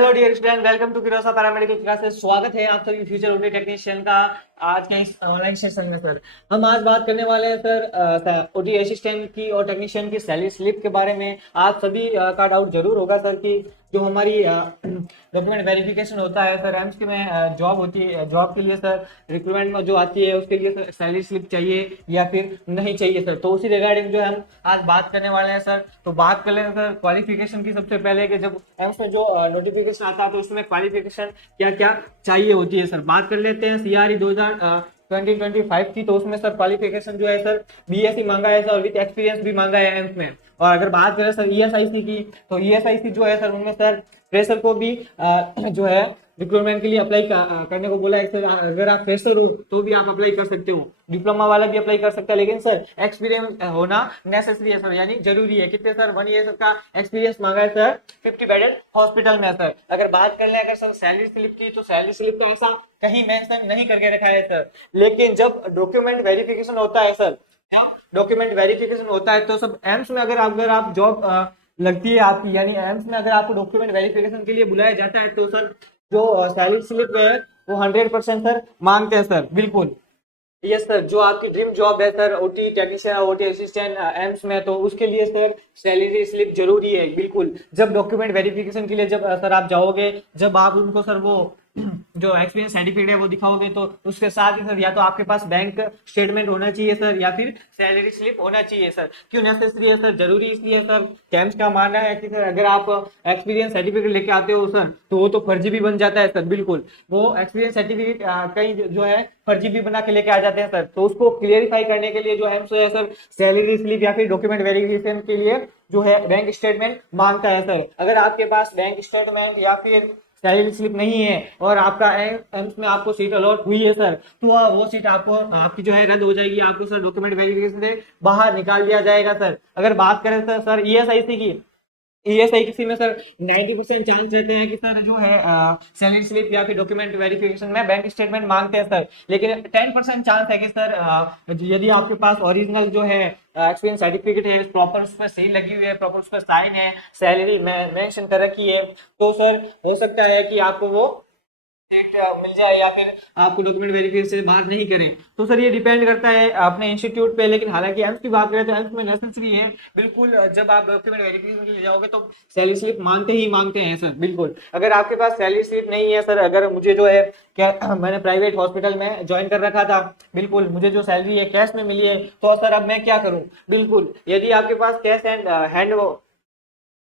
Hello dear student, welcome to Kirosa paramedical classes. स्वागत है आप सभी फ्यूचर ओटी टेक्नीशियन का आज के इस ऑनलाइन सेशन में। सर हम आज बात करने वाले हैं सर ओटी असिस्टेंट की और टेक्नीशियन की सैलरी स्लिप के बारे में। आप सभी का डाउट जरूर होगा सर कि जो हमारी डॉक्यूमेंट वेरिफिकेशन होता है सर एम्स में जॉब होती है, जॉब के लिए सर रिक्रूटमेंट में जो आती है उसके लिए सर सैलरी स्लिप चाहिए या फिर नहीं चाहिए सर। तो उसी रिगार्डिंग जो हम आज बात करने वाले हैं सर। तो बात कर लेते हैं सर क्वालिफिकेशन की। सबसे पहले कि जब एम्स में जो नोटिफिकेशन आता है तो उसमें क्वालिफिकेशन क्या क्या चाहिए होती है सर। बात कर लेते हैं सीआरई 2025 की। तो उसमें सर क्वालिफिकेशन जो है सर बीएससी मांगा है सर, विद एक्सपीरियंस भी मांगा है एम्स में। और अगर बात करें सर ईएसआईसी की, तो ईएसआईसी जो है सर उनमें सर फ्रेशर को भी जो है रिक्रूटमेंट के लिए अप्लाई करने को बोला है सर। अगर आप फ्रेशर हो तो भी आप अप्लाई कर सकते हो, डिप्लोमा वाला भी अप्लाई कर सकता है, लेकिन सर एक्सपीरियंस होना नेसेसरी है सर, यानी जरूरी है। कितने सर 1 ईयर का एक्सपीरियंस मांगा है सर 50 बेडेड हॉस्पिटल में सर। अगर बात कर ले अगर सर सैलरी स्लिप की, तो सैलरी स्लिप तो ऐसा कहीं मेंशन नहीं करके रखा है सर। लेकिन जब डॉक्यूमेंट वेरिफिकेशन होता है सर, डॉक्यूमेंट वेरिफिकेशन होता है तो सब एम्स में अगर आप जॉब लगती है आपकी, यानी एम्स में अगर आपको डॉक्यूमेंट वेरिफिकेशन के लिए बुलाया जाता है तो सर जो सैलरी स्लिप है वो 100% सर मांगते हैं सर। बिल्कुल यस सर, जो आपकी ड्रीम जॉब है sir OT technician OT assistant AIIMS में, तो उसके लिए सर सैलरी स्लिप जरूरी है। बिल्कुल जब डॉक्यूमेंट वेरिफिकेशन के लिए जब सर आप जाओगे, जब आप उनको सर वो जो एक्सपीरियंस सर्टिफिकेट है वो दिखाओगे, तो उसके साथ ही सर या तो आपके पास बैंक स्टेटमेंट होना चाहिए सर या फिर सैलरी स्लिप होना चाहिए सर। क्यों नेसेसरी है सर? जरूरी इसलिए सर कैम्स का मानना है कि सर अगर आप एक्सपीरियंस सर्टिफिकेट लेके आते हो सर तो वो तो फर्जी भी बन जाता है सर। बिल्कुल वो एक्सपीरियंस सर्टिफिकेट कहीं जो है फर्जी भी बना के लेके आ जाते हैं सर। तो उसको क्लियरिफाई करने के लिए जो है सर सैलरी स्लिप या फिर डॉक्यूमेंट वेरिफिकेशन के लिए जो है बैंक स्टेटमेंट मांगता है सर। अगर आपके पास बैंक स्टेटमेंट या फिर सैलरी स्लिप नहीं है और आपका एम्स में आपको सीट अलॉट हुई है सर, तो वो सीट आपको आपकी जो है रद्द हो जाएगी। आपको सर डॉक्यूमेंट वेरिफिकेशन से बाहर निकाल दिया जाएगा सर। अगर बात करें सर ईएसआईसी की, ईएसआईसी में सर 90% चांस रहते हैं कि सर जो है सैलरी स्लिप या फिर डॉक्यूमेंट वेरिफिकेशन में बैंक स्टेटमेंट मांगते हैं सर। लेकिन 10% चांस है कि सर यदि आपके पास ओरिजिनल जो है एक्सपीरियंस सर्टिफिकेट है, प्रॉपर उस पर सही लगी हुई है, प्रॉपर उस पर साइन है, सैलरी मेंशन कर रखी है, तो सर हो सकता है कि आपको वो सीट मिल जाए या फिर आपको डॉक्यूमेंट वेरिफिकेशन से बाहर नहीं करें। तो सर ये डिपेंड करता है अपने इंस्टीट्यूट पे। लेकिन हालांकि एम्स की बात करें तो एम्स में नेसेसरी है। बिल्कुल जब आप डॉक्यूमेंट वेरिफिकेशन के लिए जाओगे तो सैलरी स्लिप मांगते ही मांगते हैं सर। बिल्कुल अगर आपके पास सैलरी स्लिप नहीं है सर, अगर मुझे जो है क्या मैंने प्राइवेट हॉस्पिटल में ज्वाइन कर रखा था, बिल्कुल मुझे जो सैलरी है कैश में मिली है, तो सर अब मैं क्या करूं? बिल्कुल यदि आपके पास कैश एंड हैंड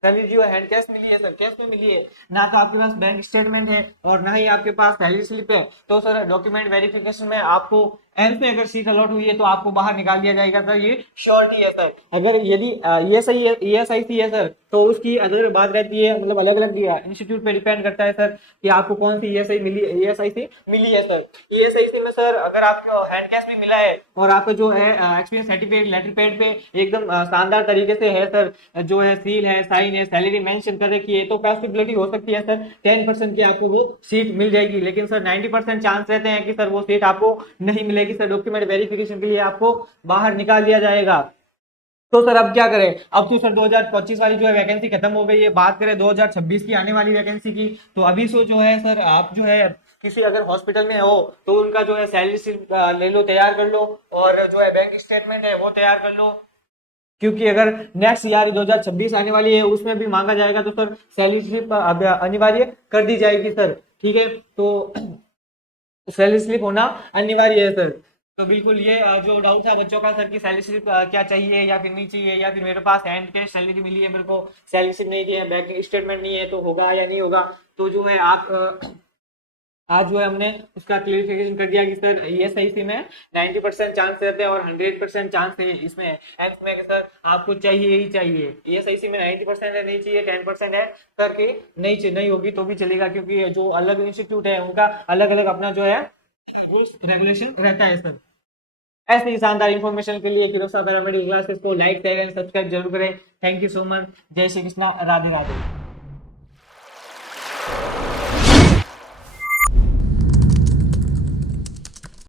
सैलरी जो है हैंड कैश मिली है सर, कैश में मिली है, ना तो आपके पास बैंक स्टेटमेंट है और ना ही आपके पास सैलरी स्लिप है, तो सर डॉक्यूमेंट वेरिफिकेशन में आपको एम्स में अगर सीट अलॉट हुई है तो आपको बाहर निकाल दिया जाएगा सर। ये श्योरिटी है सर। अगर यदि ईएसआईसी है सर, तो उसकी अगर बात रहती है, मतलब अलग अलग इंस्टीट्यूट पे डिपेंड करता है सर कि आपको कौन सी ईएसआईसी मिली है सर। ईएसआईसी में सर अगर आपको हैंड कैश भी मिला है और आपका जो है एक्सपीरियंस सर्टिफिकेट लेटर पैड पे एकदम शानदार तरीके से है सर, जो है सील है, साइन है, सैलरी मेंशन कर रखी है, तो पॉसिबिलिटी हो सकती है सर 10% की आपको वो सीट मिल जाएगी। लेकिन सर 90% चांस रहते हैं कि सर वो सीट आपको नहीं मिलेगी सर। डॉक्यूमेंट वेरिफिकेशन के लिए आपको बाहर निकाल दिया जाएगा। तो सर अब क्या करें? अब तो सर 2025 वाली जो है वैकेंसी खत्म हो गई है। बात करें 2026 की आने वाली वैकेंसी की, तो अभी सो जो है सर आप जो है किसी अगर हॉस्पिटल में हो तो उनका जो है सैलरी स्लिप ले लो, तैयार कर लो, और जो है बैंक स्टेटमेंट है वो तैयार कर लो। क्योंकि अगर नेक्स्ट ईयर 2026 आने वाली है उसमें भी मांगा जाएगा तो सर सैलरी स्लिप अनिवार्य कर दी जाएगी सर। ठीक है, तो सैलरी स्लिप होना अनिवार्य है सर। तो बिल्कुल ये जो डाउट था बच्चों का सर की सैलरी स्लिप क्या चाहिए या फिर नहीं चाहिए, या फिर मेरे पास हैंड कैश सैलरी मिली है, मेरे को सैलरी स्लिप नहीं दी है, बैंक स्टेटमेंट नहीं है, तो होगा या नहीं होगा? तो जो है आप आज जो है हमने उसका क्लियरिफिकेशन कर दिया कि सर ईएसआईसी में 90% चांस रहते हैं और 100% चांस है इसमें एम्स में कि सर आपको चाहिए ही चाहिए। ईएसआईसी में 90% है, नहीं चाहिए 10% है सर कि नहीं होगी तो भी चलेगा, क्योंकि जो अलग इंस्टीट्यूट है उनका अलग अलग अपना जो है रूल्स रेगुलेशन रहता है सर। ऐसे ही शानदार इन्फॉर्मेशन के लिए किरोसा पैरामेडिकल क्लासेस को लाइक शेयर एंड सब्सक्राइब जरूर करें। Thank you so much. जय श्री कृष्णा, राधे राधे।